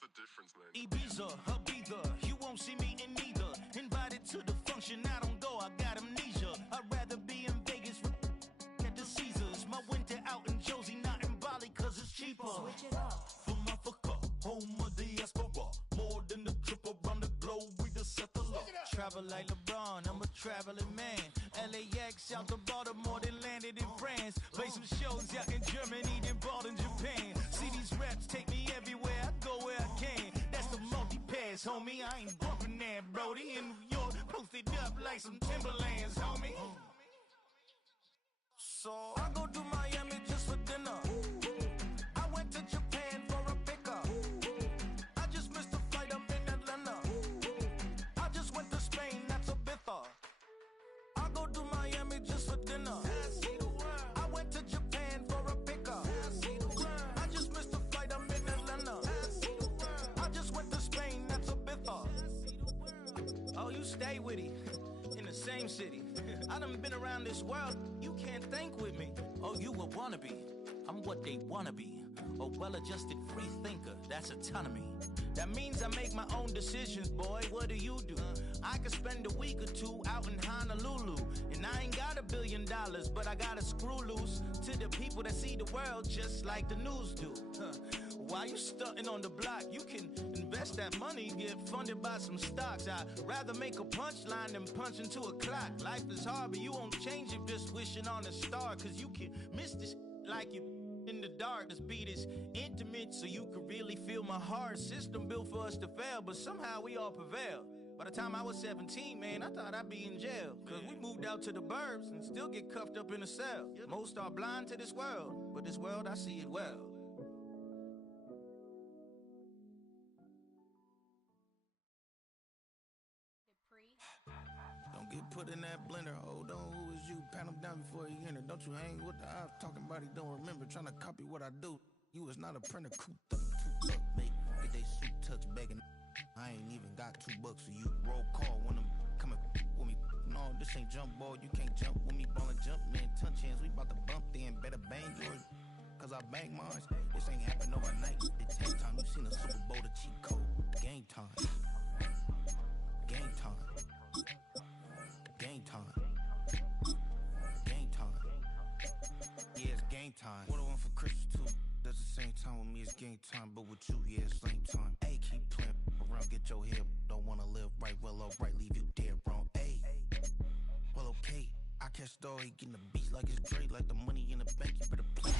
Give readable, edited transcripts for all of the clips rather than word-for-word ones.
the difference, man? Ibiza, Ibiza, you won't see me in neither. Invited to the function, I don't go, I got amnesia. I'd rather be in Vegas at the Caesars. My winter out in Josie, not in Bali, cause it's cheaper. Switch it up. From Africa, home of the diaspora. More than the trip around the globe, we just set the law. Travel like LeBron, I'm a traveling man. LAX out to Baltimore, then landed in France. Play some shows out in Germany, then bought in Japan. See these reps take me everywhere, I go where I can. That's the multi-pass, homie, I ain't bumping that, Brody. In New York, posted up like some Timberlands, homie. So I go to Miami just for dinner. I went to Japan for a pickup. I just missed a flight up in Atlanta. I just went to Spain, that's a bither. I go to Miami just for dinner. I went to Japan for a pickup. I just missed a flight up in Atlanta. I just went to Spain, that's a bither. Oh, you stay with it. In the same city. I done been around this world, you can't think with me. Oh, you a wannabe, I'm what they wanna be. A well-adjusted free thinker, that's autonomy. That means I make my own decisions, boy, what do you do? I could spend a week or two out in Honolulu. And I ain't got $1 billion, but I got a screw loose to the people that see the world just like the news do. While you stunting on the block, you can invest that money, get funded by some stocks. I'd rather make a punchline than punch into a clock. Life is hard, but you won't change it just wishing on a star. Cause you can miss this like you in the dark. This beat is intimate, so you can really feel my heart. System built for us to fail, but somehow we all prevail. By the time I was 17, man, I thought I'd be in jail. Cause we moved out to the burbs and still get cuffed up in a cell. Most are blind to this world, but this world, I see it well. Don't get put in that blender. Hold on, who is you? Pat him down before he enter. Don't you hang with the op talking about he don't remember. Trying to copy what I do. You was not a printer. Cooped up, mate. Get they suit tucks begging. I ain't even got $2 for you. Roll call when I'm coming with me. No, this ain't jump ball. You can't jump with me. Ballin' jump, man. Touch hands. We bout to bump then. Better bang yours. Cause I bang mine. This ain't happen overnight. It's take time. You seen a Super Bowl, the cheat code. Game time. Game time. Game time. Game time. Yeah, it's game time. What I want for Christmas too. That's the same time with me, it's game time. But with you, yeah, it's same time. Hey, keep playing around, get your head. Don't wanna live right, well, alright, leave you dead wrong. Hey, well, okay. I catch the dog, he getting the beats like it's Dre, like the money in the bank, you better play.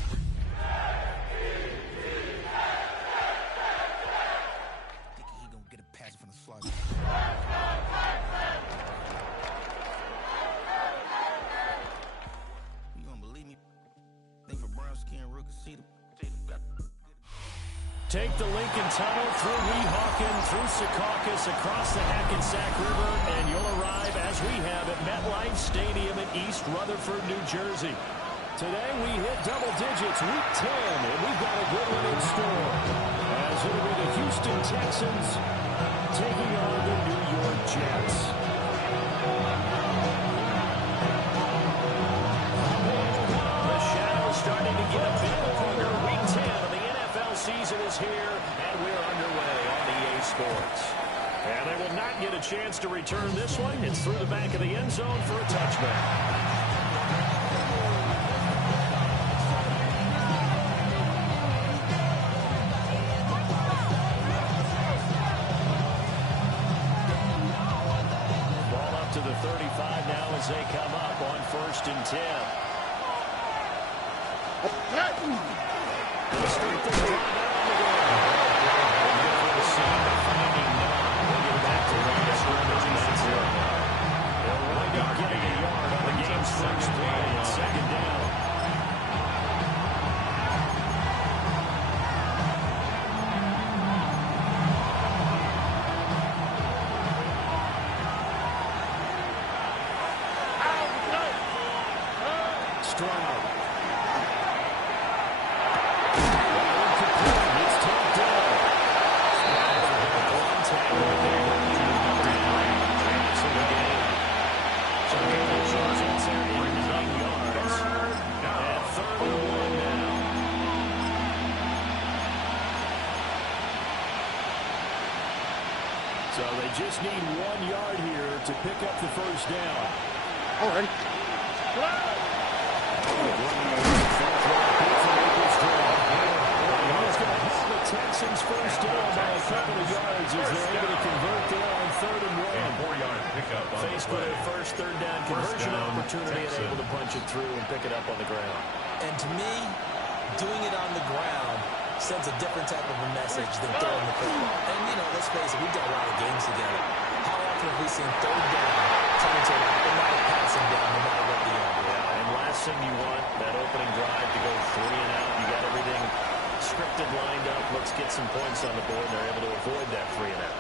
Think he gonna get a pass from the slot. You gonna believe me? Think for brown skin, real can see the. Take the Lincoln Tunnel through Weehawken, through Secaucus, across the Hackensack River, and you'll arrive, as we have, at MetLife Stadium in East Rutherford, New Jersey. Today we hit double digits, week 10, and we've got a good one in store. As it'll be the Houston Texans taking on the New York Jets. The shadow's starting to get a bit longer. Week 10 of the NFL season is here, and we're underway on EA Sports. And they will not get a chance to return this one. It's through the back of the end zone for a touchback. To the 35 now as they come up on 1st and 10. They'll start the drive out on the ground. They'll finding none. We'll get back to line of scrimmage, and that's it. They'll wind up getting a yard on the game's first play at 2nd down. So they just need 1 yard here to pick up the first down. Already. The Texans first down by a couple of yards as they're able to convert there on 3rd and 1. 4-yard pickup on Faced with their first third down conversion opportunity and able to punch it through and pick it up on the ground. And to me, doing it on the ground sends a different type of a message than throwing the football. And, you know, let's face it, we've done a lot of games together. How often have we seen 3rd down turn into an automatic passing down no matter what the end? Yeah, and last thing you want, that opening drive to go 3 and out. You got everything scripted, lined up. Let's get some points on the board, and they're able to avoid that 3 and out.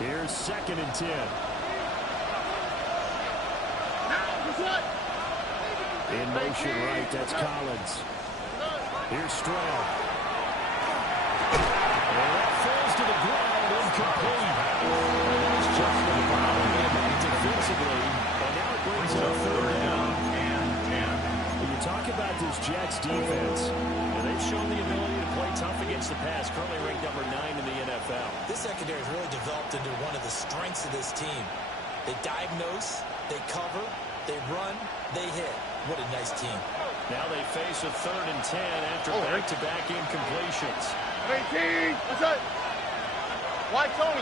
Here's 2nd and 10. In motion right, that's Collins. Here's Stroud. And that falls to the ground, incomplete. That's just the problem defensively. And now it brings it up 3rd down and 10. When you talk about this Jets defense, and they've shown the ability to play tough against the pass, currently ranked number 9 in the NFL. This secondary has really developed into one of the strengths of this team. They diagnose, they cover, they run, they hit. What a nice team. Now they face a 3rd and 10 after back-to-back incompletions. 18. What's that? Why Tony?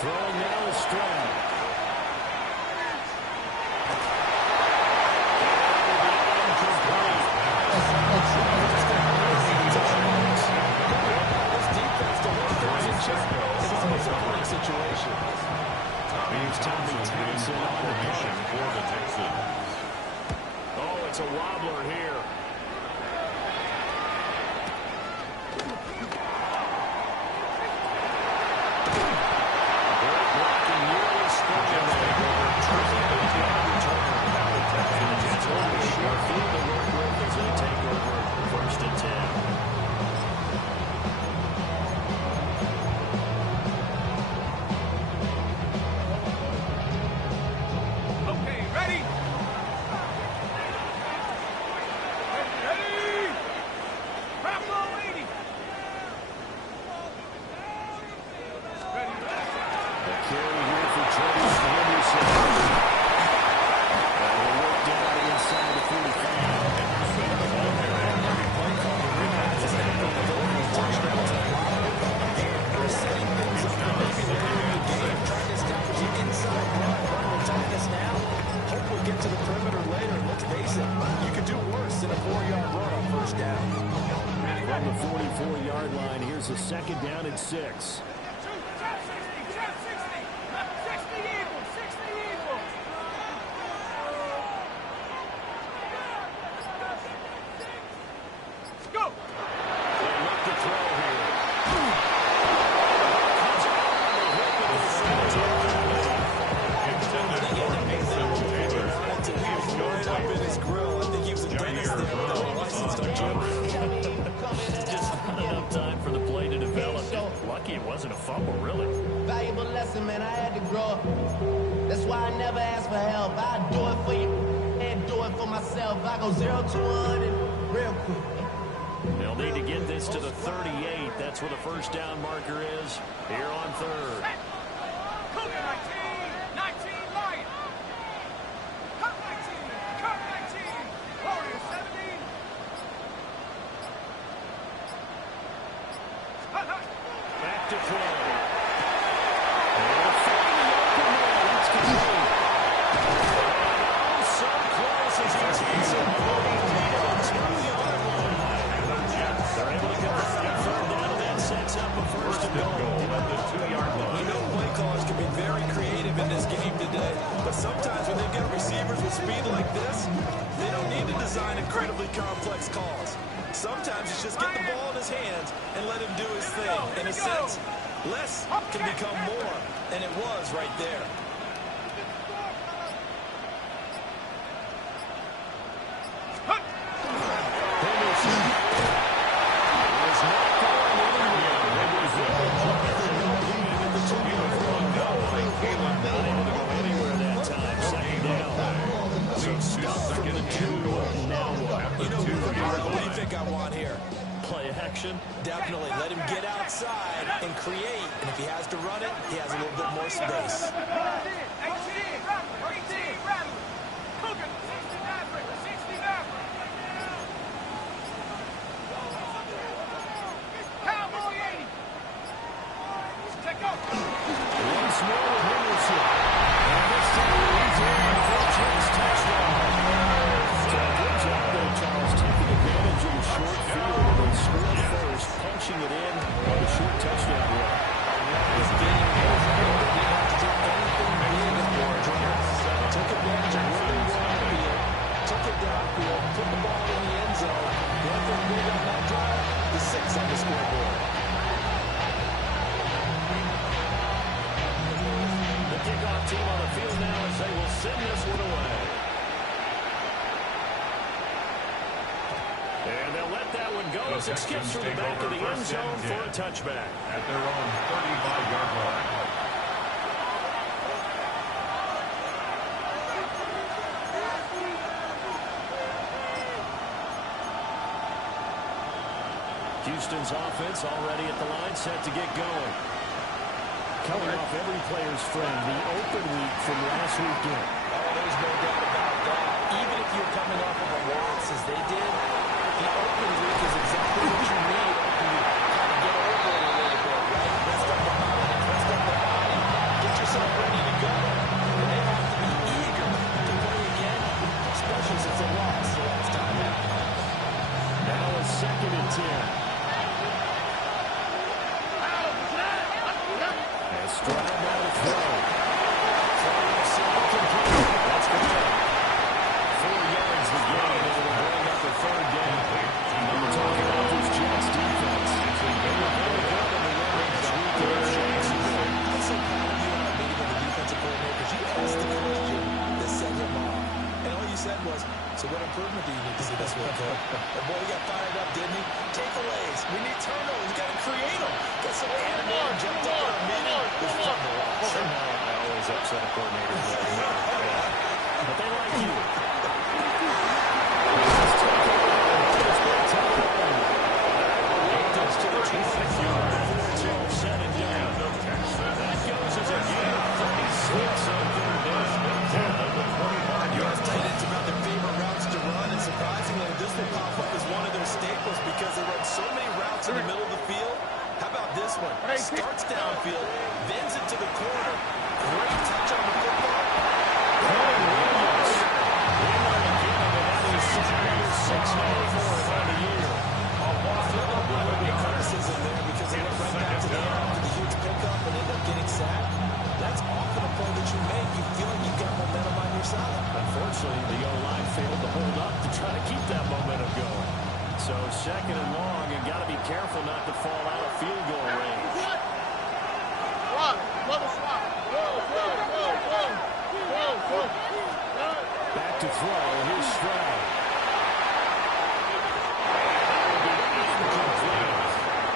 Throwing now is Stroud. Situation. Here's Tommy Thompson on the mission for the Texans. Oh, it's a wobbler here. Blocking nearly sprung field to work with as they take over 1st and 10. From the 44-yard line, here's a 2nd down and 6. It wasn't a fumble, really. Valuable lesson, man. I had to grow up. That's why I never ask for help. I do it for you and do it for myself. I go 0 to 100 real quick. They'll need to get this to the 38. That's where the first down marker is here on 3rd. Cougar 19, 19 Lion. Cut 19, cut 19. Warrior 17. Back to throw. And finally open there. That's complete. Oh, so close as he's facing the 2-yard line. They're able to get the 3rd down, and that sets up a 1st and goal at the 2-yard line. We know play callers can be very creative in this game today, but sometimes when they get receivers with speed like this, they don't need to design incredibly complex calls. Sometimes it's just get the ball in his hands and let him do his thing. In a sense, less can become more, and it was right there. Henderson is not going anywhere. It was What do you think I want here? Play action. Definitely. Let him get outside and create. And if he has to run it, he has a little bit more space. 18, rattle. Cooking, 69. Cowboy 80. Check out. Once more with Henderson. And this time he's in for a chance touchdown. So good job there, Charles, taking advantage of the short field and then scored first, punching it in on the short touchdown run. This game is good. He didn't have to do anything big for it. Took advantage of where they were on the field, took it downfield, put the ball in the end zone. The only thing big on that drive, the 6 on the scoreboard. The kickoff team on the field now as they will send this one away. And they'll let that one go as it skips through the back of the end zone for a touchback. At their own 35-yard line. Houston's offense already at the line, set to get going. Coming off every player's friend, the open week from last weekend. Oh, there's no doubt about that. Even if you're coming off of a loss as they did, the open week is exactly what you need to kind of get over it a little bit, right? Rest up the mind, rest up the body, get yourself ready to go. And they have to be eager to play again, especially since they lost the last time out. Now a 2nd and 10. And Stroud now to throw. That's complete. 4 yards the gain, and it'll bring up a 3rd down. And we're talking about this Jets defense. They were very good in the run this weekend. I'm so proud of you on a meeting with the defensive coordinator because you asked the question that set him off. And all you said was, so what improvement do you need to see this week, Coach? And boy, he got fired up, didn't he? Takeaways. We need turnovers. We got to create them. Got so animated and jumped up in our meeting. It was fun to watch. Somehow I always upset a coordinator. But they like you. Gets to the 26-yard. It's all said and done. That goes as a gain of 36 on 3rd down. U.S. tight ends about their favorite routes to run, and surprisingly, this will pop up as one of their staples because they run so many routes in the middle of the field. How about this one? Starts downfield, bends it to the corner. Great touch on the football. Williams. We want to give him another 694 on the year. I feel like there would be criticism there because they went right back to the air after the huge pickup and ended up getting sacked. That's often a play that you make. You feel like you've got momentum on your side. Unfortunately, the O-line failed to hold up to try to keep that momentum going. So 2nd and long, and got to be careful not to fall out of field goal range. Back to throw. Here's Stroud.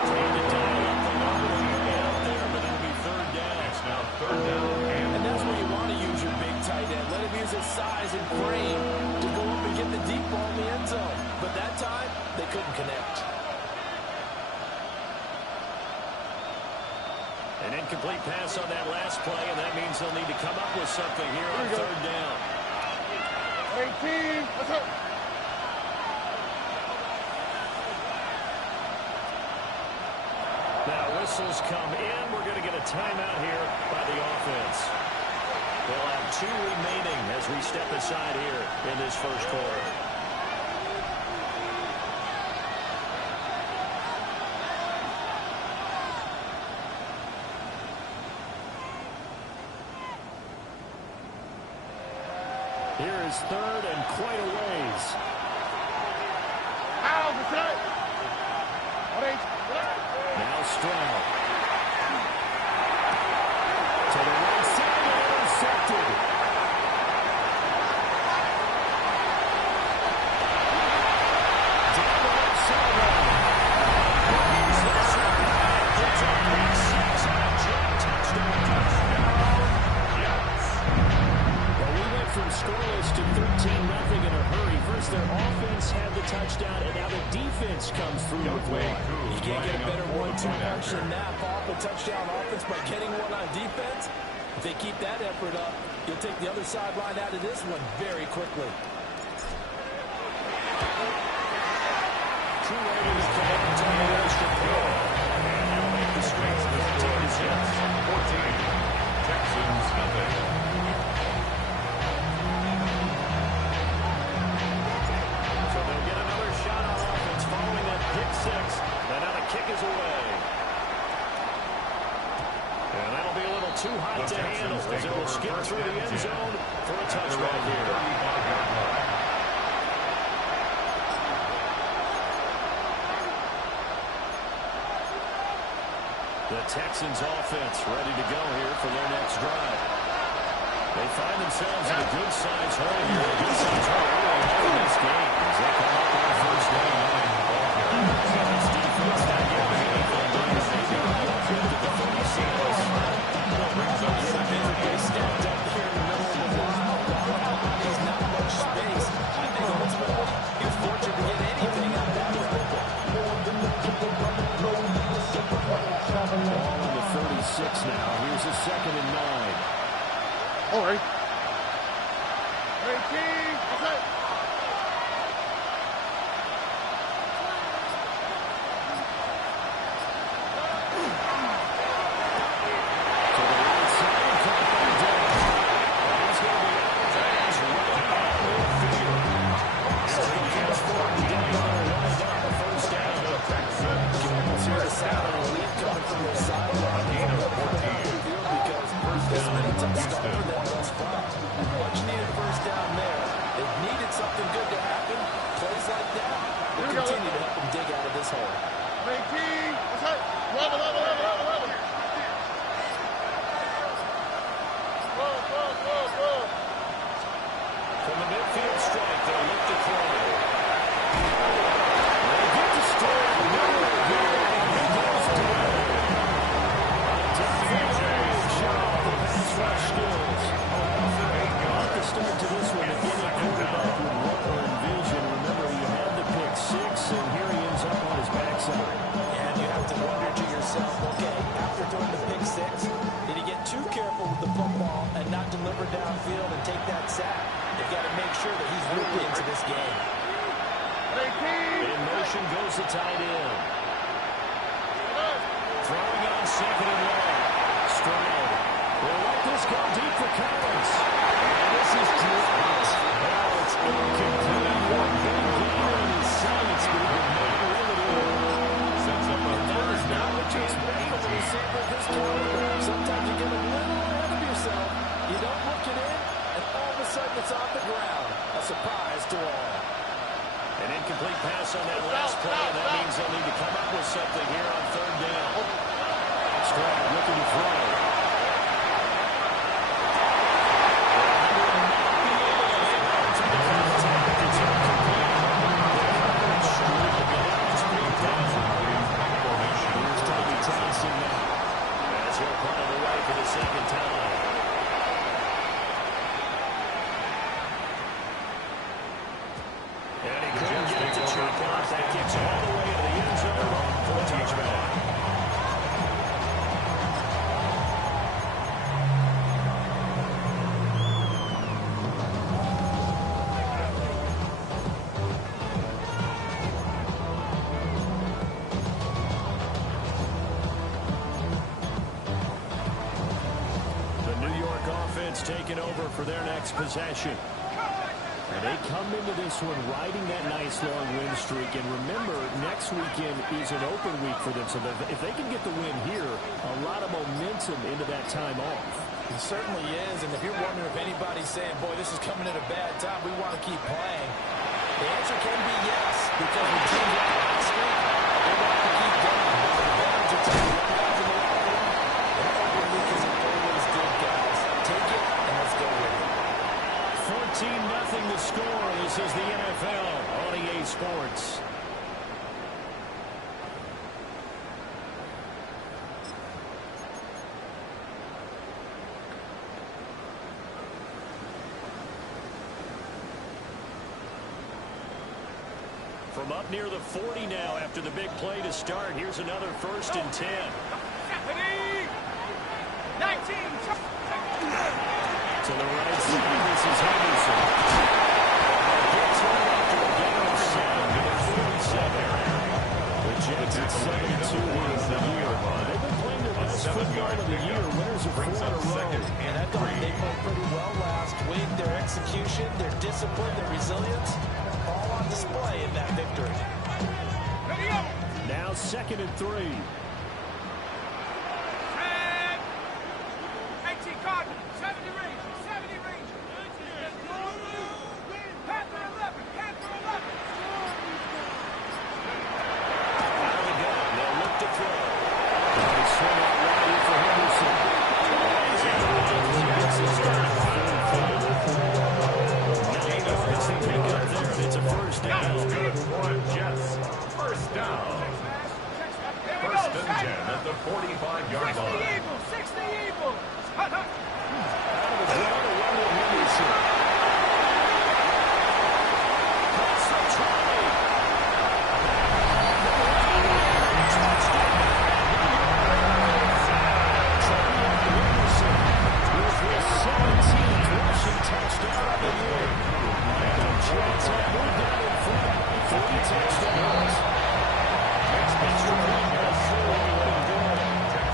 Trying to dial up the number out there, but it'll be 3rd down. It's now 3rd down. And that's where you want to use your big tight end. Let him use his size and frame to go up and get the deep ball in the end zone. But that time, they couldn't connect. An incomplete pass on that last play, and that means they'll need to come up with something here on 3rd down. 18. Let's go. Now whistles come in. We're going to get a timeout here by the offense. They'll have 2 remaining as we step aside here in this first quarter. Here is 3rd and quite a ways. Now Stroud. To the right side and intercepted. Down the right sideline. He's this one. Gets a big 6 and a jump touchdown. Well, we went from scoreless to 13-0 in a hurry. First, their offense had the touchdown, and defense comes through with one. You can't get a better 1-2 punch than that. Off a touchdown offense by getting one on defense. If they keep that effort up, you'll take the other sideline out of this one very quickly. Two Raiders command to the extra point. And they'll make the strength 14-6. 14. Texans nothing. So they'll get another shot on offense following that pick six. And now the kick is away. And that'll be a little too hot to handle as it will skip through the end zone for a touchback here. The Texans offense ready to go here for their next drive. They find themselves in a good size hole here. A good size hole early in this game as they come up on first down. This defense not giving anything during the maybe to the 36. They stepped up here in the middle of the line. There's not much space. I think ultimately he was fortunate to get anything out of that route. Ball on the 36 now. Here's a 2nd and 9. All right. 18. That's it. To the right side, caught by Dell. He's going to be out as right at midfield. So he gets 4 down on the first down. Almost hear the sound of relief coming from their sideline. Because this has been a tough start for them thus far. Much needed first down there. They've needed something good to happen. Plays like that will continue to help them dig out of this hole. 18. That's it. Level. Whoa. From the midfield strike, they look to throw. They get to start the middle of the game, and he goes down. The pass rush skills. Off the start to this one, if any quarterback would want or envision, remember he had the pick six, and here he ends up on his backside. And you have to wonder to yourself, okay, after throwing the pick six, did he get too careful with the football and not deliver downfield and take that sack? They've got to make sure that he's really into this game. 18. In motion goes the tight end. Throwing on 2nd and long. Stroud. They'll let this go deep for Collins. And this is dropped. Well, it's incomplete. One big gain on his sights, but he did not reel it in. Sets up a That is not what you expect from a receiver of this caliber. Sometimes you get a little ahead of yourself. You don't look it in, and all of a sudden it's on the ground. A surprise to all. An incomplete pass on that last play, and that means they'll need to come up with something here on 3rd down. Stroud looking to throw. Taking over for their next possession. And they come into this one riding that nice long win streak. And remember, next weekend is an open week for them. So if they can get the win here, a lot of momentum into that time off. It certainly is. And if you're wondering if anybody's saying, boy, this is coming at a bad time, we want to keep playing, the answer can be yes. Because with teams like the hot streak, they want to keep going. The advantage of taking one guy from the locker room, an open week isn't always good, guys. Take it and let's go with it. 14-0 the score. This is the NFL on EA Sports. From Up near the 40 now after the big play to start. Here's another 1st and 10. 19. To the right side, this is Henderson. Gets one after a gain of 7 to the 47. The Jets at 7-2 here in the year. They've been playing their best football of the year. Winners of 4 in a row. And that got they played pretty well last week. Their execution, their discipline, their resilience, all on display in that victory. Now 2nd and 3. 18 Cardinal, 70 range, 70 range. Panther 11, Panther 11. Out of the gun, they'll look to throw. They swing out right here for Henderson. He's in the line. He gets the start. 9 yards to pick up there, and it's a 1st down. Good for Jets. 1st down. 1st and 10 at the 45-yard 60 line. Eagles, 60 Eagles. Hut, hut. Out of the ground, a run with Henderson. That's the try. Henderson with his 17th rushing touchdown of the year. And the Jets have moved out in front. 40 touchdowns. Extra point has surely been good.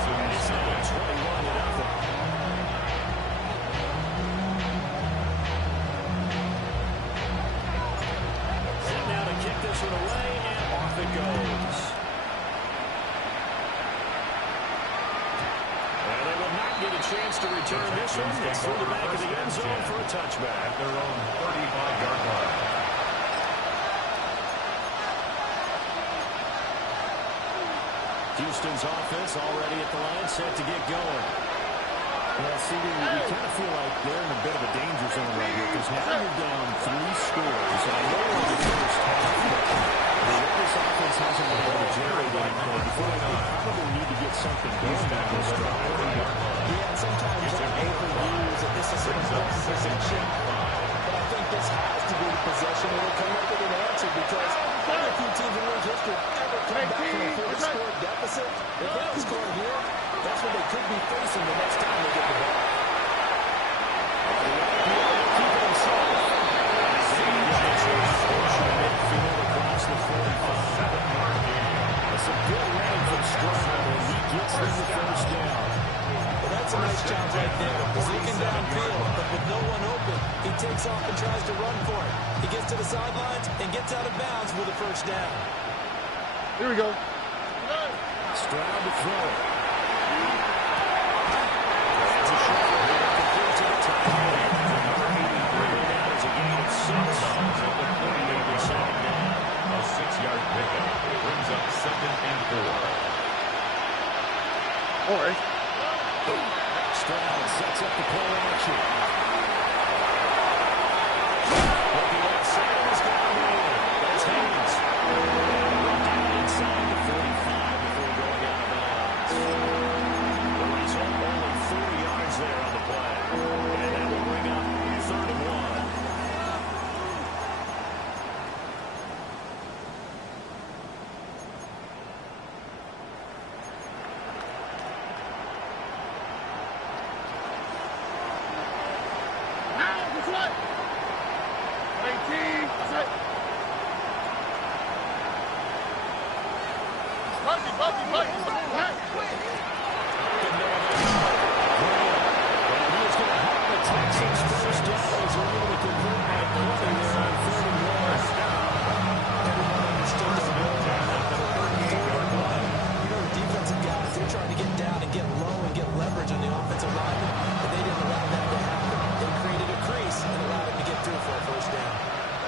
And it's now 21-0. Set now to kick this one away, and off it goes. And they will not get a chance to return this one. It's through the back of the end zone for a touchback. At their own 35-yard line. Houston's offense already at the line, set to get going. Well, CD, we kind of feel like they're in a bit of a danger zone right here because now you're down 3 scores. And I know in the first half, but this offense hasn't been able to generate anything. Before they probably need to get something going down this drive. Yeah, and sometimes you can overuse that this is a possession. But I think this has to be the possession that will come up with an answer because very few teams in league history ever come back from a 4-score deficit. If they don't score here, that's what they could be facing the next time they get the ball. Keep it himself. Midfield across the 45. That's a good run from Stroud, and he gets them the 1st down. Well, that's a nice job right there. He's looking downfield, but with no one open, he takes off and tries to run for it. He gets to the sidelines and gets out of bounds with a 1st down. Here we go. Stroud to throw it. That's a shot here. Complete to the tight end. Number 83. That is a gain of 6. At the 48-yard line. A 6-yard pickup. Brings up 2nd and 4. All right. Stroud sets up the play action. Looking outside of his ground. That's Haynes. Down inside the 45 before going out of bounds. The result, only 4 yards there on the play. And that will bring up 3rd and 1. Now, this way. 19. That's it. Bucky. Hey. He is going to have the Texans 1st down as they're able to convert that play there on 3rd and 1. Everyone understood that well at the 38-yard line. You know, the defensive guys, they're trying to get down and get low and get leverage on the offensive lineman, but they didn't allow that to happen. They created a crease and allowed him to get through for a 1st down.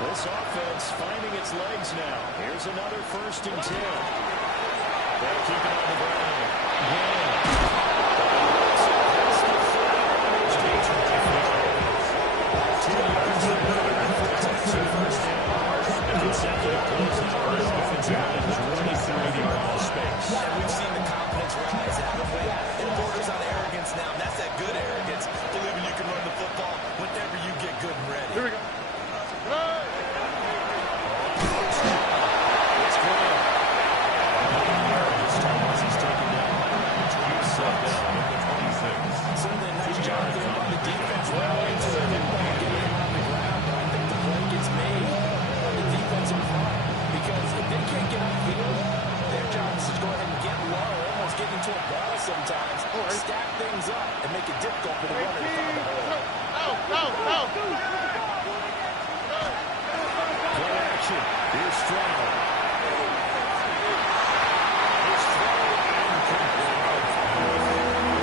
This offense finding its legs now. Here's another 1st and 10. They'll keep it on the ground. Consecutive plays now. This offensive line is really through the ball space. And we've seen the confidence rise, haven't we? It borders on arrogance now, and that's that good arrogance, believing you can run the football whenever you get good and ready. Here we go. Hey. sometimes. Stack things up and make it difficult for the runner to find the hole. Play action. Here's Stroud. His throw incomplete.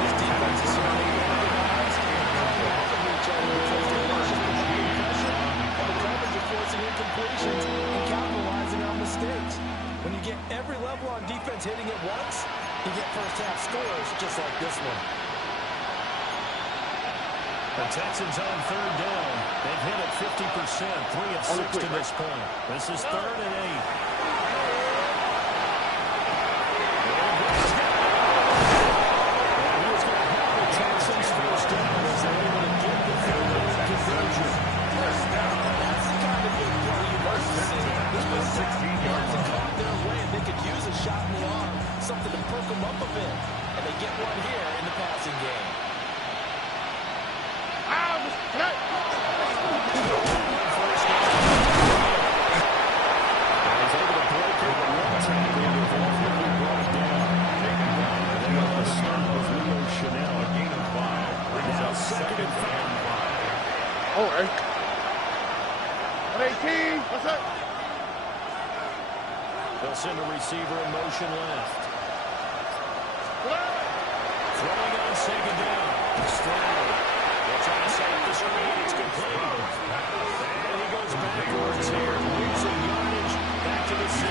This defense is certainly organized and playing off of each other because they're rushing the pressure, and the coverage are forcing incompletions and capitalizing on mistakes. When you get every level on defense hitting it once, you get first-half scores just like this one. The Texans on third down. They've hit it 50%, 3 of 6 to this point. This is 3rd and 8. And he's going to have the Texans first down as they're able to get the field goal conversion. First down. That's the kind of big play you want to see. This was 16 yards to line. come their way, and they could use a shot in the arm, something to perk them up a bit. And they get one here in the passing game. All right. 118. What's up? They'll send a receiver in motion left. Throwing on second down. Stroud. They'll try to set up the screen. It's complete. And he goes backwards here. Losing yardage. Back to the 16.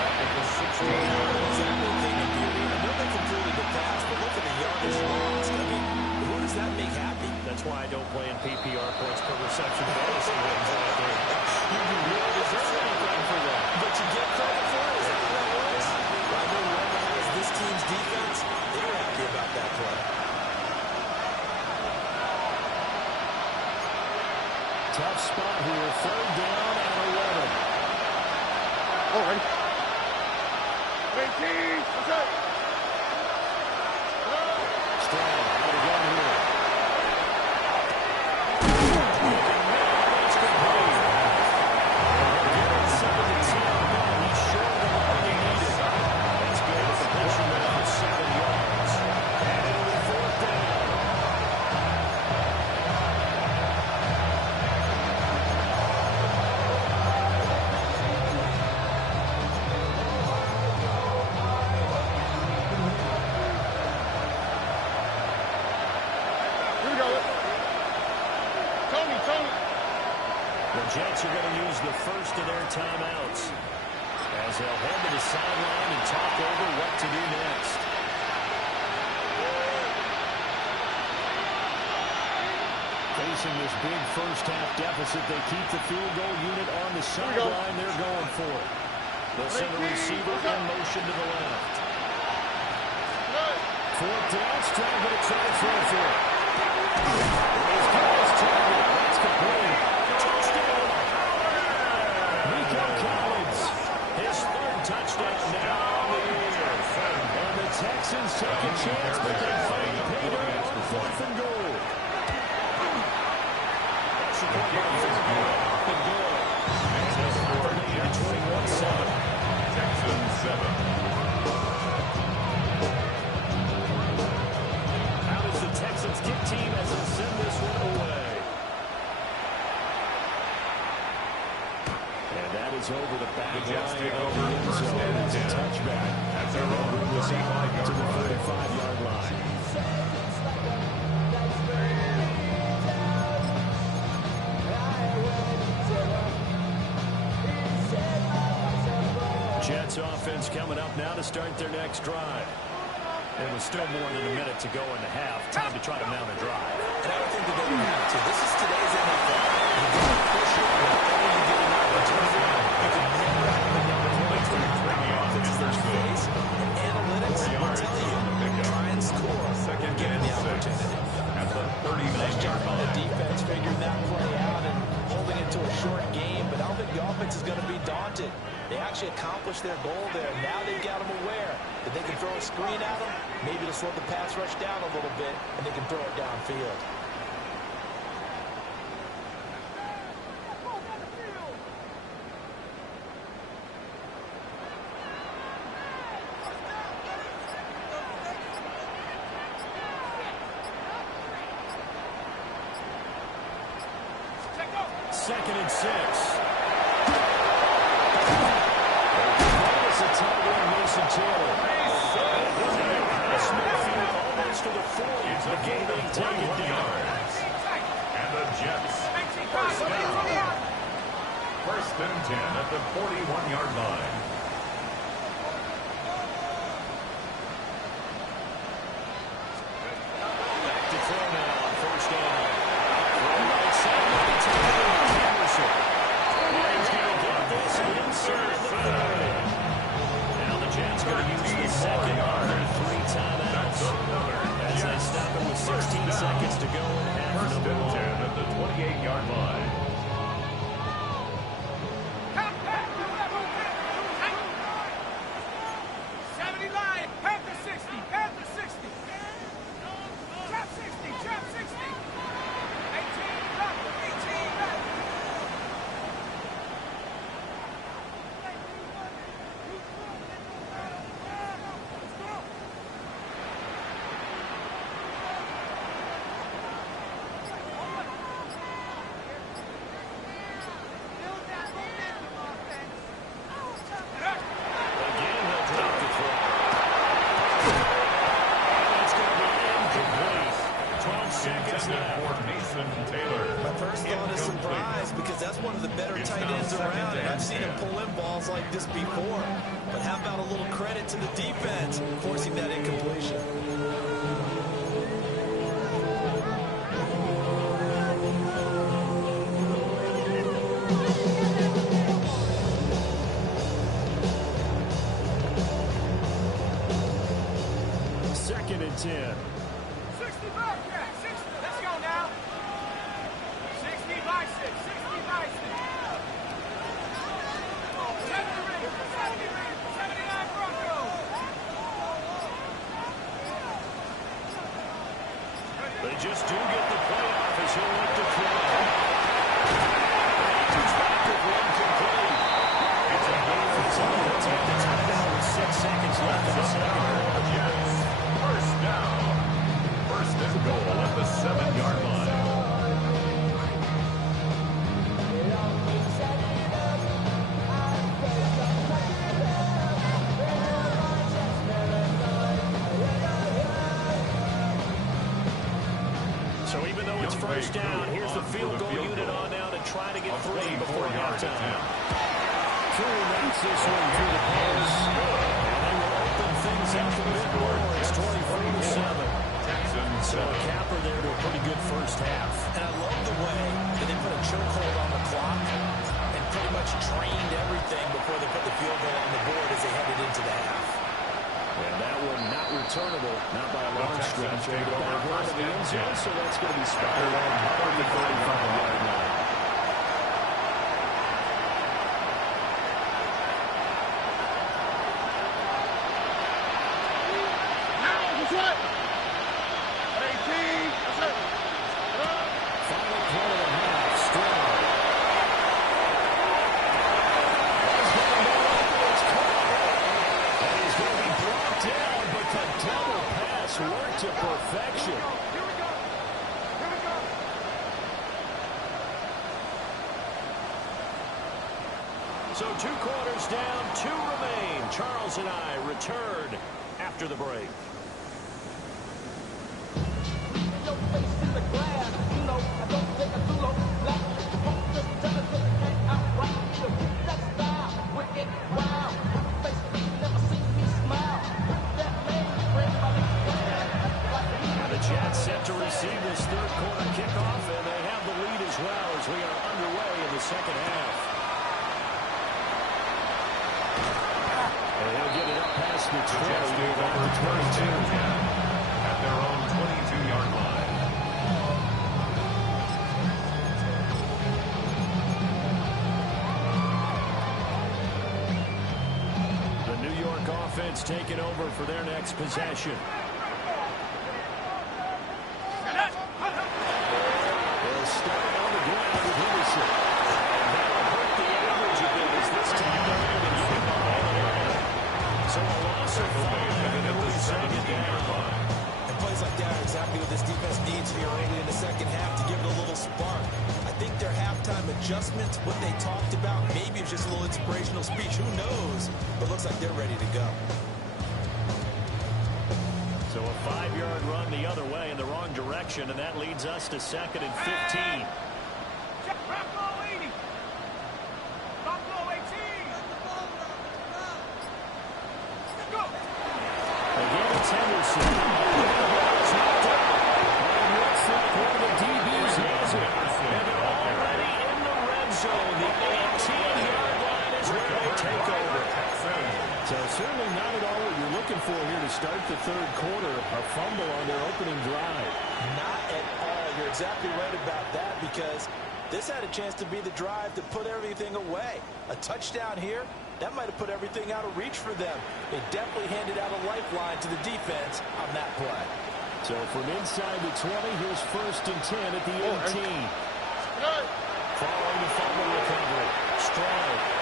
Back at the 16. Exactly thing of beauty. I know they completed the pass, but look at the yardage lost. I mean, who does that make happy? That's why I don't play in PPR points per reception fantasy leagues out there. You do really deserve anything for that. But you get credit for it? Is that how that works? Well, I know whoever has this team's defense, they're happy about that play. Tough spot here. 3rd down and 11. All right. 18. What's up? Stroud out of run here. The Jets are going to use the first of their timeouts as they'll head to the sideline and talk over what to do next. Facing this big first-half deficit, they keep the field goal unit on the sideline. They're going for it. They'll send a receiver in motion to the left. 4th down, Stroud going to try to throw for it. He's got his target. That's complete. Touchdown. Nico Collins. His 3rd touchdown now on the year. And the Texans take a chance, but they find pay dirt on 4th and goal. That's a good one. 4th and goal. Texans 4, 21-7. Texans 7. Texans kick team as they send this one away. And that is over the back line. The Jets take over first and 10 touchback at their own 35-yard to the line. 35-yard line. Jets offense coming up now to start their next drive. There was still more than a minute to go in the half. Time to try to mount a drive. And I don't think that they would have to. This is today's NFL. You got to push it whenever you get an opportunity. You can never have enough points when you're bringing the offense to their face. And analytics will tell you, try and score. Second Given the and 6 opportunity. at the 39-yard Nice job on the line. defense figuring that play out and holding it to a short game. But I don't think the offense is going to be daunted. They actually accomplished their goal there. Now they've got them aware that they can throw a screen at them. Maybe to slow the pass rush down a little bit, and they can throw it downfield. 2nd and 6. It's a tight end, Mason Taylor. This midfield almost to the 40. It's a gain of 21 yards. And the Jets first down. 1st and 10 at the 41-yard line. Back to throw now on 1st down. From right side, Henderson. He's going to get this inside the 30. Now the Jets going to use the second on their 3 timeouts. As they stop it with 16 seconds to go in half. 1st and 10 at the 28-yard line. My first thought is surprise because that's one of the better tight ends around. And I've seen him pull in balls like this before. But how about a little credit to the defense forcing that incompletion? Second and 10. 60 back, yeah, 60. Let's go now. 60 by 6, 60 by 6. 70 rings, 70 rings, 79 Broncos. They just do get the playoff as he'll look to throw. He's back with one complete. It's a game for the team. Let's get the timeout with 6 seconds left in the second quarter. Jets, 1st down. 1st and goal at the 7-yard line. So even though it's 1st down, here's the field goal unit on now to try to get 3 before halftime. Truly makes this one through the post. And they will open things up a bit more. It's 24-7. Texans. So a capper there to a pretty good first half. And I love the way that they put a chokehold on the clock and pretty much drained everything before they put the field goal on the board as they headed into the half. And that one not returnable, not by a long stretch. They go back into the end zone, so that's going to be spotted on the 35-yard line. Final play of the half, Stroud. And he's going to be brought down, but the double pass worked to perfection. Here we go. Here we go. So 2 quarters down, 2 remain. Charles and I return after the break. The Jets set to receive this 3rd quarter kickoff, and they have the lead as well as we are underway in the 2nd half. And he'll get it up past the 20. Jets move over 22 at their own 22-yard line. The New York offense taking over for their next possession. They'll start on the ground with Henderson. And that'll hurt the average a bit as this time they're able to get the ball in. So a loss of 5 and it'll be 2nd down. And plays like that are exactly what this defense needs here early in the second half to give it a little spark. I think their halftime adjustments, what they talked about, maybe it's just a little inspirational speech. Who knows? But it looks like they're ready to go. So a 5-yard run the other way in the wrong direction, and that leads us to 2nd and 15. Buffalo 80. Buffalo 18. Go. Again, it's Henderson. And looks like one of the DBs has it. And they're already in the red zone. The 18-yard line is where they take over. So certainly not at all what you're looking for here to start the third quarter. A fumble on their opening drive. Not at all. You're exactly right about that, because this had a chance to be the drive to put everything away. A touchdown here, that might have put everything out of reach for them. It definitely handed out a lifeline to the defense on that play. So from inside the 20, here's 1st and 10 at the 18. Following the fumble recovery. Strong.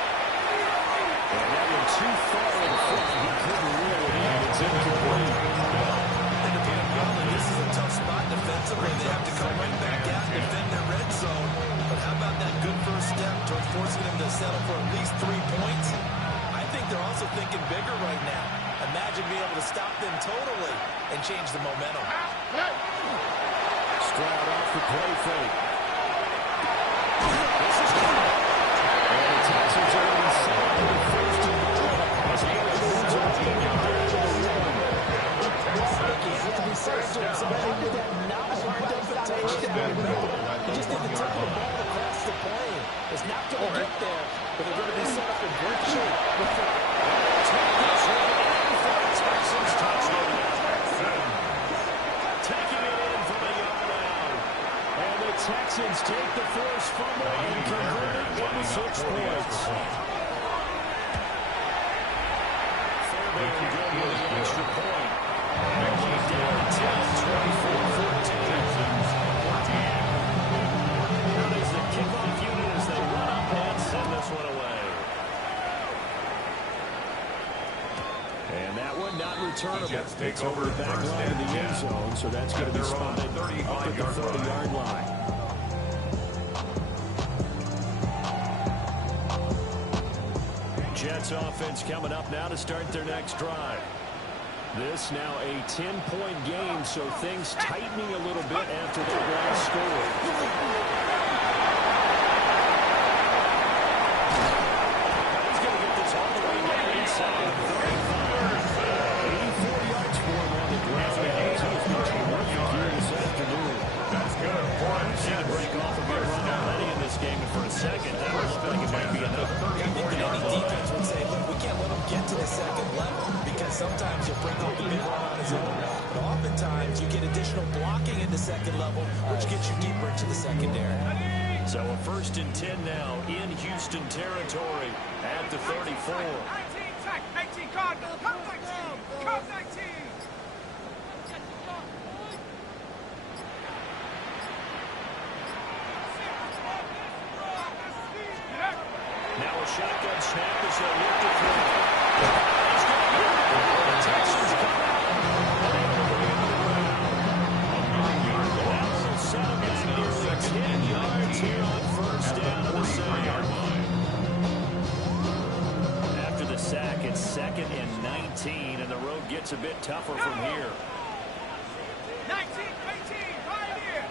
And that one too far in front. He couldn't reel it in. It's incomplete. And to put it bluntly, this is a tough spot defensively. They have to come right back out and defend their red zone. But how about that good first step towards forcing them to settle for at least 3 points? I think they're also thinking bigger right now. Imagine being able to stop them totally and change the momentum. Stroud off the play fake. This is good. And the Texans are inside the 1st and 9. As Bailey moves up the yard to the run. You have to be safe to him. Somebody did that not hard up a touchdown. You just need to take the ball across the plane. It's not going to get there, but they're going to be set up in great shape. Take this one in for the Texans touchdown. Taking it in from a yard out. And the Texans take the forced fumble and convert it into 6 points. Fairbairn good with the extra point. Down 10, 24-14. Now there's the kickoff unit as they run up and send this one away. And that one not returnable. It's over the back line of the end zone, so that's going to be spotted up at the 30-yard line. Jets offense coming up now to start their next drive. This now a 10-point game, so things tightening a little bit after that last score. He's going to get this all the way down inside. 84 yards for him on the ground. He's been terrific here this afternoon. That's good for a See the break off a big run already in this game, and for a second, that was like it might be enough. I think any defense would say, look, we can't let him get to the second level, because sometimes he'll break off a big run on his own. But oftentimes, you get additional blocking in the second level, which gets you deeper into the secondary. So a 1st and 10 now in Houston territory at the 34. 19, sack, 18, Cardinal, come 19, come 19. Now a shotgun snap as they look to throw. He's going to get it. The Texans come out. That'll set him back nearly 10 yards here on 1st down to the 7-yard line. After the sack, it's 2nd and 19, and the road gets a bit tougher from here. 19, 18, right here.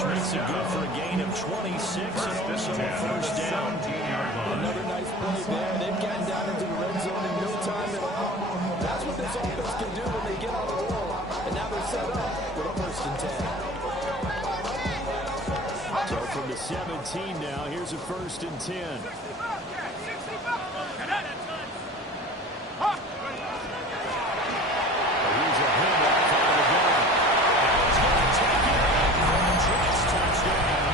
Makes it good for a gain of 26 and also a 1st down. Another nice play there. They've gotten down into the red zone in no time at all. That's what this offense can do when they get on the roll. And now they're set up with a 1st and 10. So from the 17 now, here's a 1st and 10. Here's a handoff out of the gun. And he's going to take it. Jets touchdown.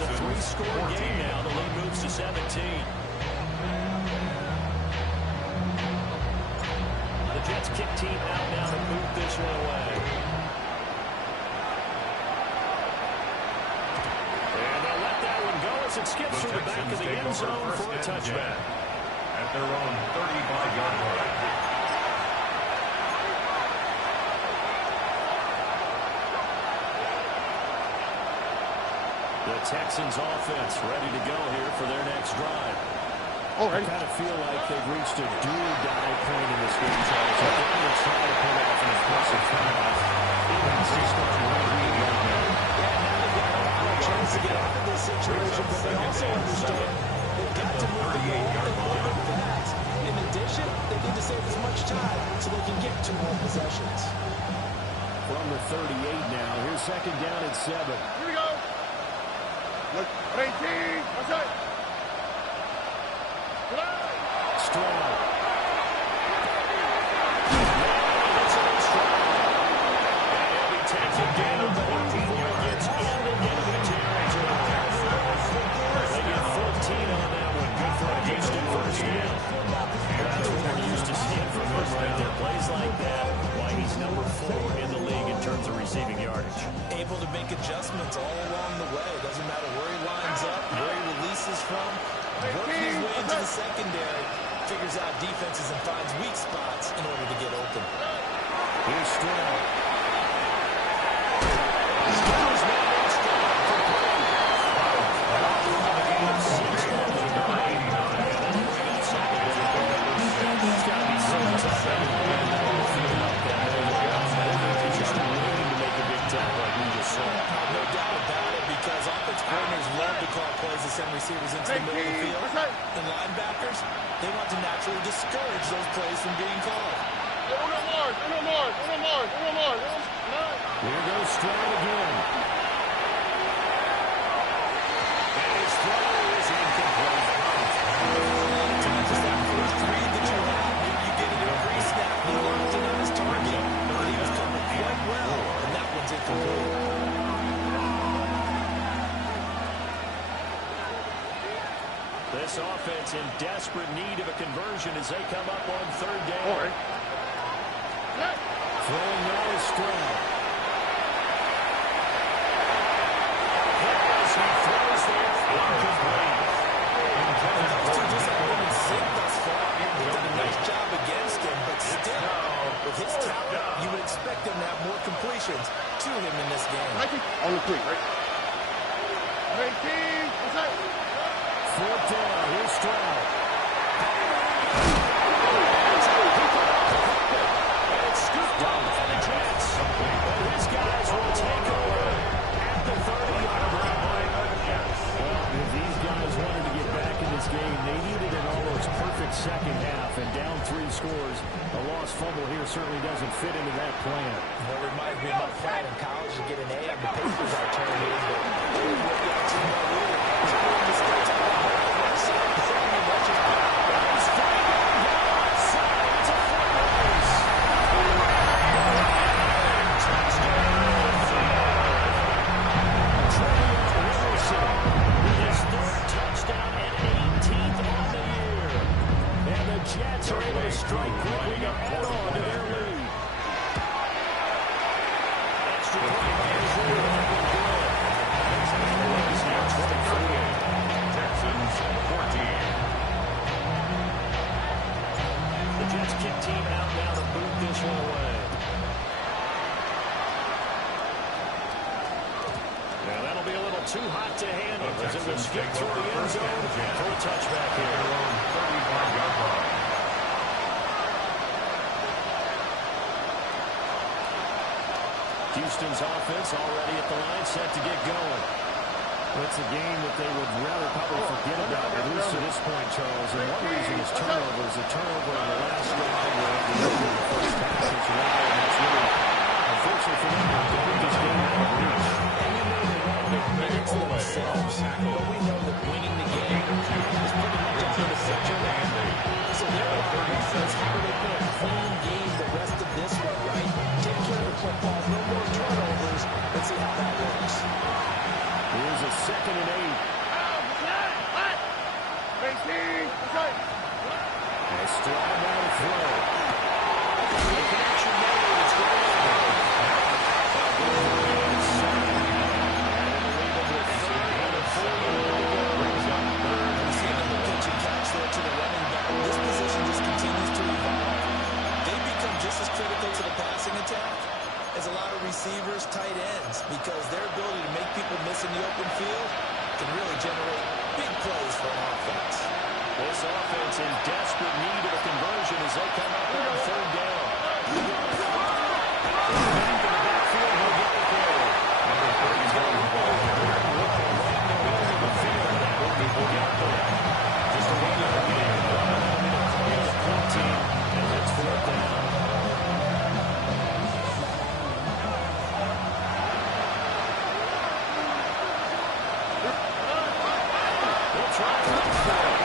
It's a three-score game now. The lead moves to 17. The Jets kick team out now to boot this one away. And they'll let that one go as it skips through the back of the end zone for a touchback. At their own 35-yard line. The Texans offense ready to go here for their next drive. I kind of feel like they've reached a do-or-die point in this game, Charles. They're going to try to pull off an impressive comeback, even as they start to run the right now. Yeah, now they've got a lot of chance to get out of this situation, but they also understand they've got to move the ball and move it fast. In addition, they need to save as much time so they can get 2 more possessions. From the 38 now, here's second down at 7. Here we go. Look, 18. What's that? Strong. Able to make adjustments all along the way. Doesn't matter where he lines up, where he releases from. Working his way into the secondary. Figures out defenses and finds weak spots in order to get open. Here's Strong. No doubt about it, because offense coordinators love to call plays to send receivers into the middle of the field. And linebackers, they want to naturally discourage those plays from being called. Here goes Strong again. And his throw is incomplete. Sometimes it's that first read that you have. Maybe you get it in pre-snap, he locked in on his target, but he was coming quite well, and that one's incomplete. This offense in desperate need of a conversion as they come up on third down. Throwing now is Strong. As he throws there, incomplete. Those two just haven't been sick thus far. They've done a nice job against him, but still, with his talent, you would expect them to have more completions to him in this game. On the 3, right? 18. What's that? Fourth down, here's Strong. And it's scooped up by the Jets. But his guys will take over at the 30-yard line. Well, if these guys wanted to get back in this game, they needed an almost perfect second half. And down 3 scores, a lost fumble here certainly doesn't fit into that plan. Well, it reminds me of my plan in college to get an A on the papers I turned in, but really what the team got really mistakes. Jets are able to strike quickly to add on to their lead. Extra point by Missouri. Texans 14. The Jets kick team out now to boot this one away. Now that'll be a little too hot to handle as it will skip through the end zone for a touchback here. 35-yard line. Houston's offense already at the line, set to get going. It's a game that they would rather probably forget about, at least to this point, Charles. And one reason is turnovers. A turnover on the last drive where they were the first pass that's right, and that's really, unfortunately for them, they put this game out of reach. And you know they want to make minutes themselves, but we know that winning the game is pretty much up to the center. So their offense is how do they play a clean game the rest of this one, right? Take care of the football, no more turnovers. Let's see how that works. Here's a 2nd and 8. A stride down the throw. The connection made. It's going on. To the running back. This position just continues to evolve. They become just as critical to the passing attack as a lot of receivers, tight ends, because their ability to make people miss in the open field can really generate big plays for an offense. This offense in desperate need of a conversion as they come up on 3rd down. Back in the backfield, he'll get it there. He's got the ball here. Right in the middle of the field. That will be there. Just a 1-yard gain. 14 as it's 4th down. They'll try to look for it.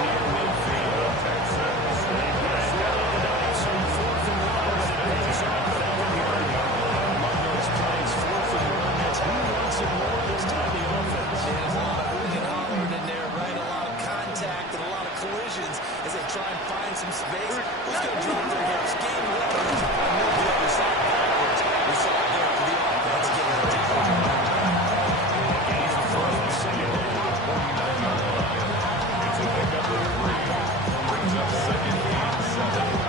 Near midfield. Texans. They back up the dice on 4th and 1. And it pays off with Allen Gardner. Among those plays, 4th and 1. That's who wants it more this time, the offense. There's a lot of hooting and hollering in there, right? A lot of contact and a lot of collisions as they try and find some space. Who's going to drop their hips? Game one. And move the other side backwards. We saw it there for the offense getting it down. Gain of 4th and 49. It's a pickup of 3. Brings up 2nd and 7.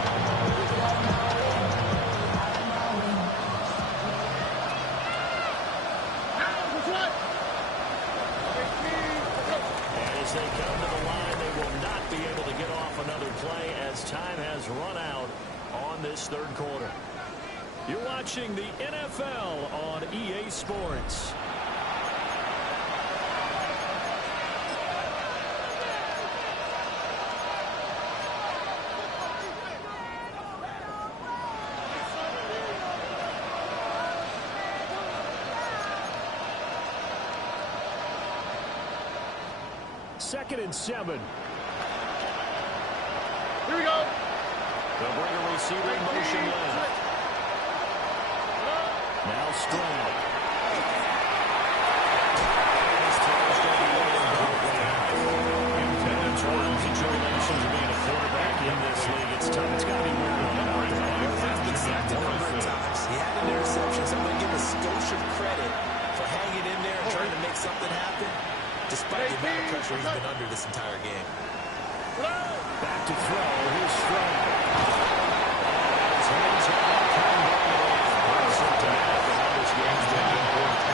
As they come to the line, they will not be able to get off another play as time has run out on this 3rd quarter. You're watching the NFL on EA Sports. Second and 7. Here we go. They'll bring a receiver in motion left. Now Stroud. Congratulations on being a quarterback in this league. It's tough. It's got to be weird on that. He's been sacked a number of times. He had an interception, so I'm going to give a skosh of credit for hanging in there and trying to make something happen, despite the amount of pressure he's been under this entire game. Back to throw. Here's Stroud. His hands have that time brings him to half and now this game's been important.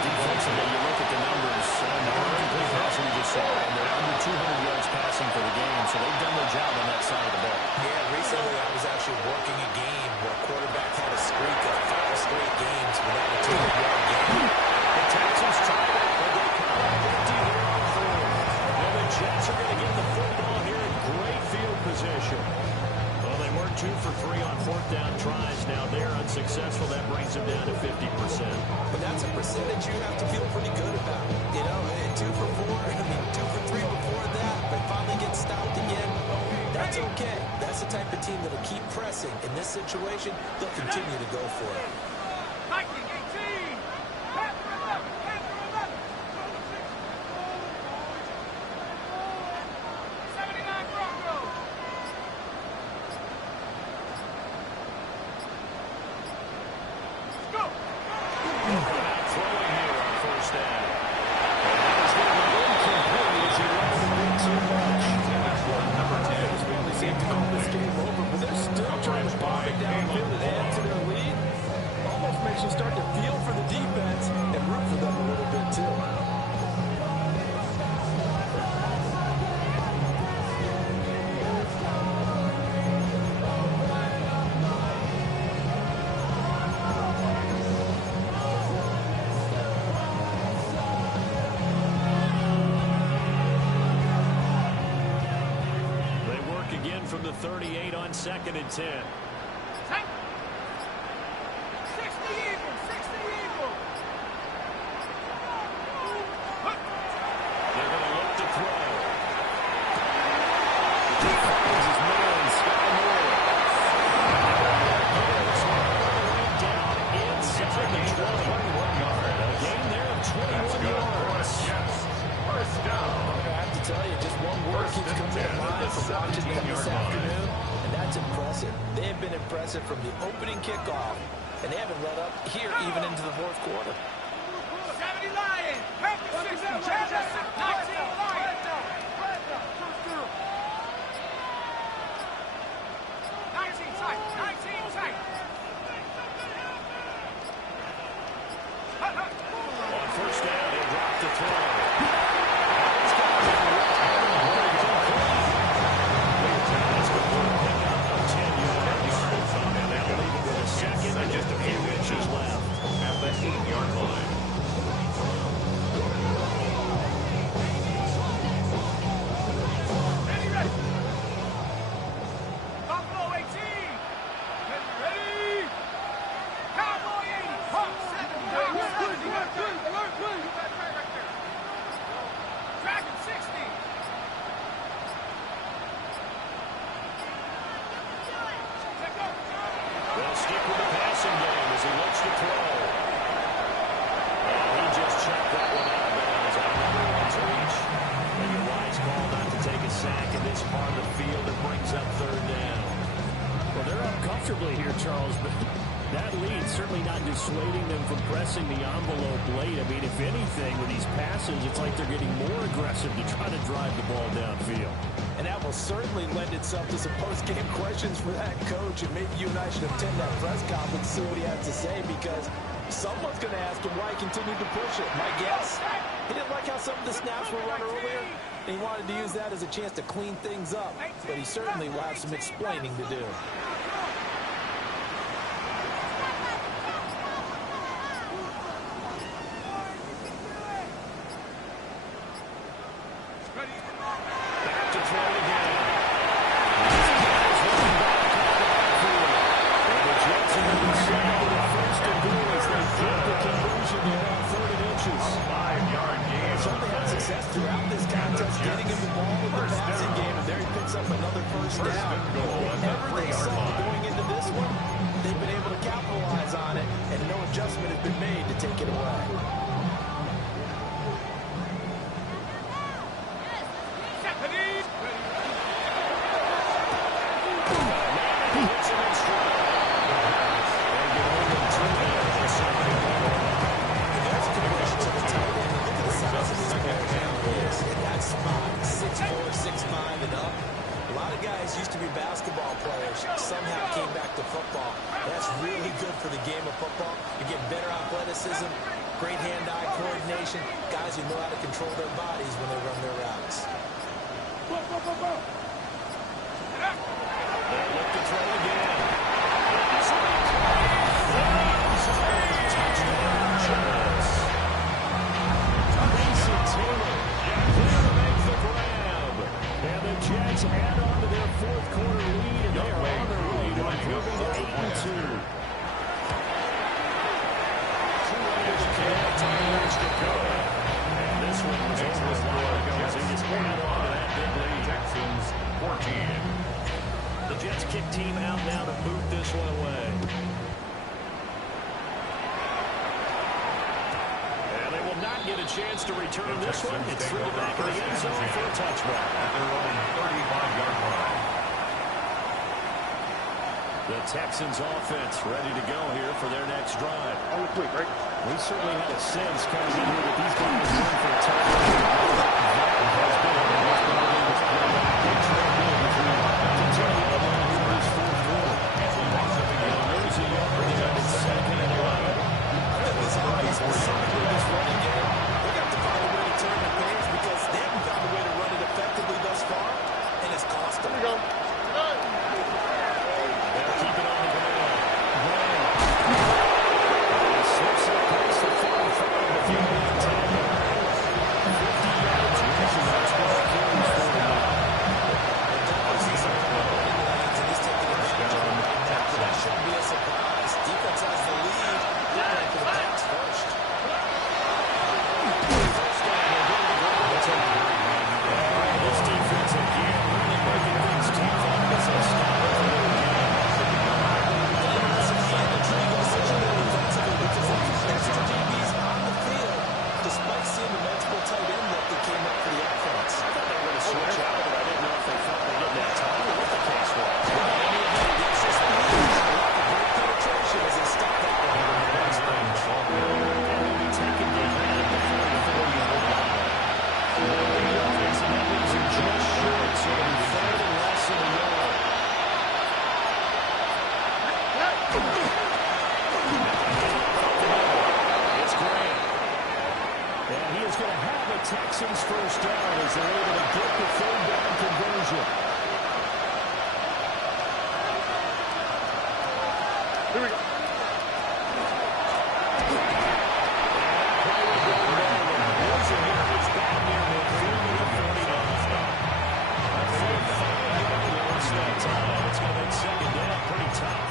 Defensively, you look at the numbers, and they're incomplete passing, you just saw, and they're under 200 yards passing for the game, so they've done their job on that side of the ball. Yeah, recently I was actually working a game where a quarterback had a streak of 5 straight games without a 200-yard game. The Texans tried it, but they come up empty here on 4th. Now the Jets are going to get the football here in great field position. Well, they were 2 for 3 on 4th down tries. Now they're unsuccessful. That brings them down to 50%. But that's a percentage you have to feel pretty good about. You know, 2 for 4, 2 for 3 before that, but finally get stopped again. That's okay. That's the type of team that'll keep pressing. In this situation, they'll continue to go for it. 1918. Panther 11. Panther 11. 79 Broncos. Go. Throwing here on 1st down. And that is going to be incomplete as he left the big too much. Number 10 has barely seemed to call this game over, but they're still trying to bomb it downfield and add to their lead. Almost makes you start to feel for the defense and root for them a little bit, too. From the 38 on 2nd and 10. 60 Eagles. 60 Eagles. They're going to look to throw. He finds his man, Sky Moore. Down impressive from the opening kickoff, and they haven't let up here even into the fourth quarter. 70 Lions. 19 Lions. 19 tight. 19 tight. On first down, he'll drop the throw. Second, just a few inches left at the 8-yard line. Buffalo 18. Ready? Cowboy 80. Hawk 70. Dragon 60. They'll stick with the passing game as he looks to throw. And he just checked that one out of bounds on everyone's reach. And a wise call not to take a sack in this part of the field. It brings up third down. Well, they're up comfortably here, Charles, but that lead certainly not dissuading them from pressing the envelope late. I mean, if anything, with these passes, it's like they're getting more aggressive to try to drive the ball downfield. And that will certainly lend itself to some post-game questions for that coach. And maybe you and I should attend that press conference to see what he has to say, because someone's going to ask him why he continued to push it. My guess, he didn't like how some of the snaps were run earlier, and he wanted to use that as a chance to clean things up. But he certainly will have some explaining to do. Texans 14. The Jets kick team out now to boot this one away. And they will not get a chance to return this one. It's through the back of the end zone for a touchback. At their own 35-yard line. The Texans offense ready to go here for their next drive. We certainly had a sense coming in here that these guys were in for a touchdown. Texans first down as they're able to get the third down conversion. Here we go. It's going to make second down pretty tough.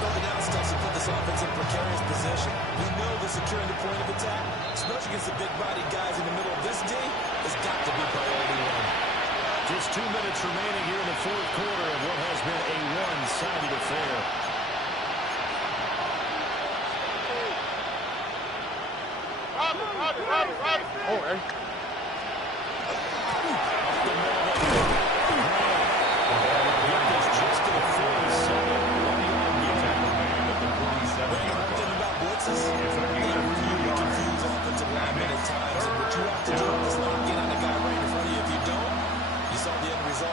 Third down stuff to put this offense in precarious position. We know that securing the point of attack, especially against the big-bodied guys in the middle of this D, has got to be priority one. Just 2 minutes remaining here in the fourth quarter of what has been a one-sided affair. Oh, hey.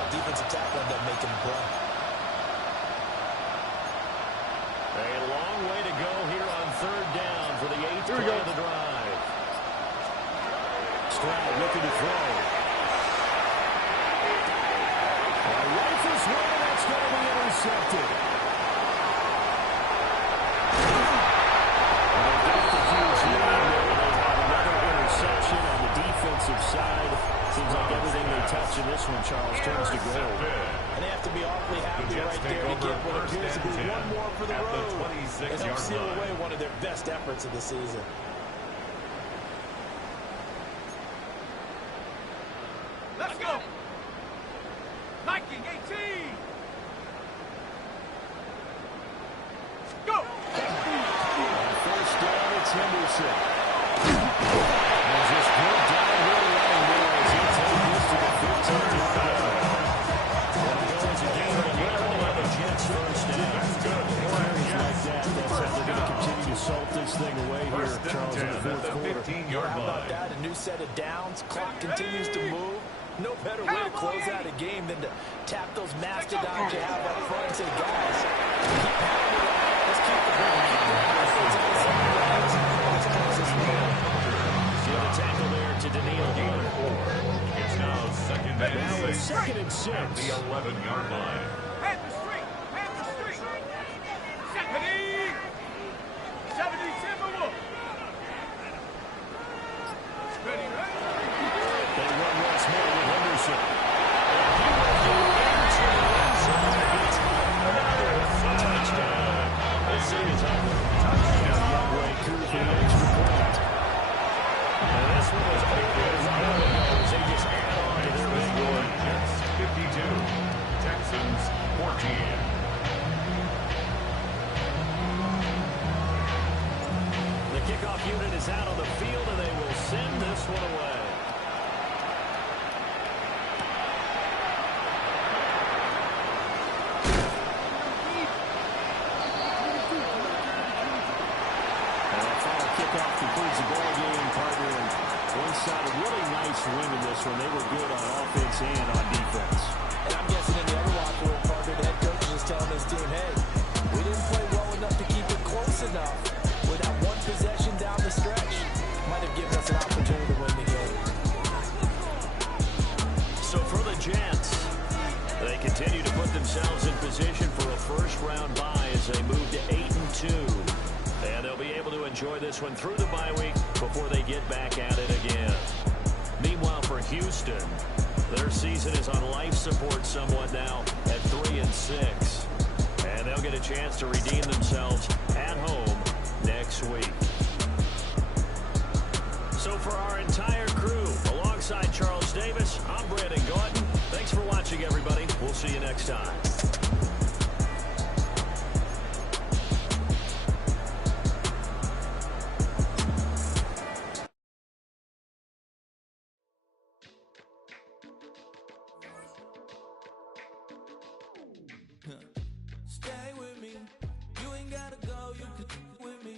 Defensive tackle end up making a play. A long way to go here on third down for the 8th play of the drive. Stroud looking to throw. Rifles one, that's going to be intercepted. And they've got the Hughes line there. They have another interception on the defensive side. Seems like everything they touch in this one, Charles, turns to gold. And they have to be awfully happy right there to get what appears to be one more for the road. And help seal away one of their best efforts of the season. Let's go. Viking 18. Go. On first down, it's Henderson. And just good downhill running there as he takes this to the 15-yard line. Well, it goes again with 11 on the Jets first down. Carries like that, that's how they're going to continue to salt this thing away here, Charles, in the fourth quarter. 15-yard How about line. that? A new set of downs. Clock continues to move. No better way to close out a game than to tap those mastodons you have up front and say, guys, keep pounding it. Let's keep the ball. Give a tackle there to Daniil Hunter. It's now second and Now it's 6 2nd and at 6. the 11-yard line. Panther Street. Panther Street. 70 Timberwolf. Ready, ready. They run once more with Henderson. Touchdown. This is a touchdown. Way Coop for the extra point. And this one was over as they just add on to their big one. Jets 52, Texans 14. The kickoff unit is out on the field, and they will send this one away. And that final kickoff concludes the ball game, partner. And one side, a really nice win in this one. They were good on offense and on defense. And I'm guessing in the other locker room, partner, the head coach is telling his team, hey, we didn't play well enough to keep it close enough. With that one possession down the stretch, might have given us an opportunity to win the game. So for the Jets, they continue to put themselves in position for a first-round bye as they move to 8-2. And they'll be able to enjoy this one through the bye week before they get back at it again. Meanwhile, for Houston, their season is on life support somewhat now at 3-6. And they'll get a chance to redeem themselves at home next week. So for our entire crew, alongside Charles Davis, I'm Brandon Gaughton. Thanks for watching, everybody. We'll see you next time. Stay with me. You ain't gotta go, you can with me.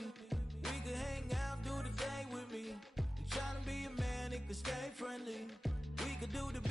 We can hang out, do the day with me. I'm trying to be a man, it can stay friendly. We could do the